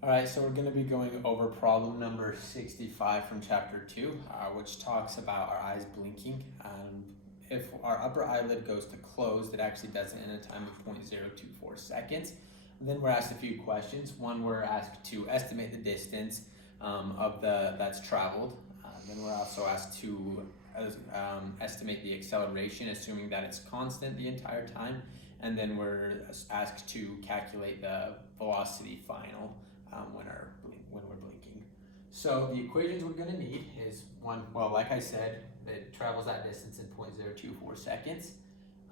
All right, so we're going to be going over problem number 65 from chapter 2, which talks about our eyes blinking. If our upper eyelid goes to closed, it actually does it in a time of 0.024 seconds. And then we're asked a few questions. One, we're asked to estimate the distance that's traveled. Then we're also asked to estimate the acceleration, assuming that it's constant the entire time. And then we're asked to calculate the velocity final when we're blinking. So the equations we're going to need is one, well, like I said, it travels that distance in 0.024 seconds.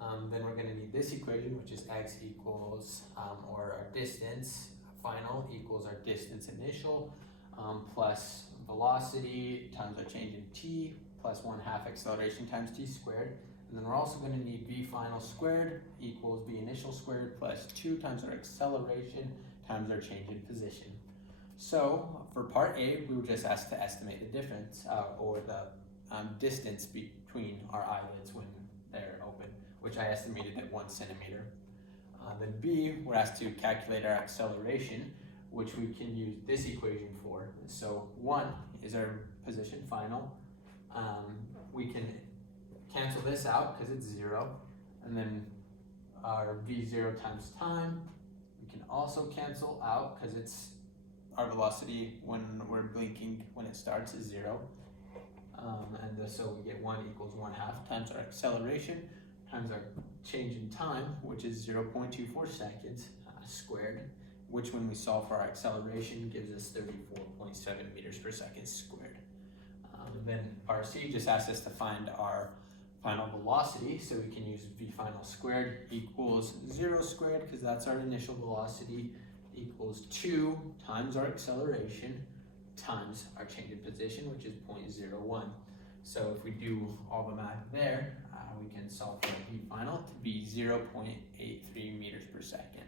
Then we're going to need this equation, which is x equals, or our distance final equals our distance initial, plus velocity times our change in t, plus 1/2 acceleration times t squared. And then we're also going to need v final squared equals v initial squared plus 2 times our acceleration times our change in position. So for part A, we were just asked to estimate the difference or the distance between our eyelids when they're open, which I estimated at 1 centimeter. Then B, we're asked to calculate our acceleration, which we can use this equation for. So 1 is our position final. We can cancel this out because it's 0, and then our v0 times time. We can also cancel out because it's our velocity when we're blinking when it starts is 0. So we get 1 equals 1/2 times our acceleration times our change in time, which is 0.24 seconds squared, which when we solve for our acceleration gives us 34.7 meters per second squared. Then part C just asks us to find our final velocity, so we can use v final squared equals 0 squared because that's our initial velocity equals 2 times our acceleration times our change in position, which is 0.01. So if we do all the math there, we can solve for v final to be 0.83 meters per second.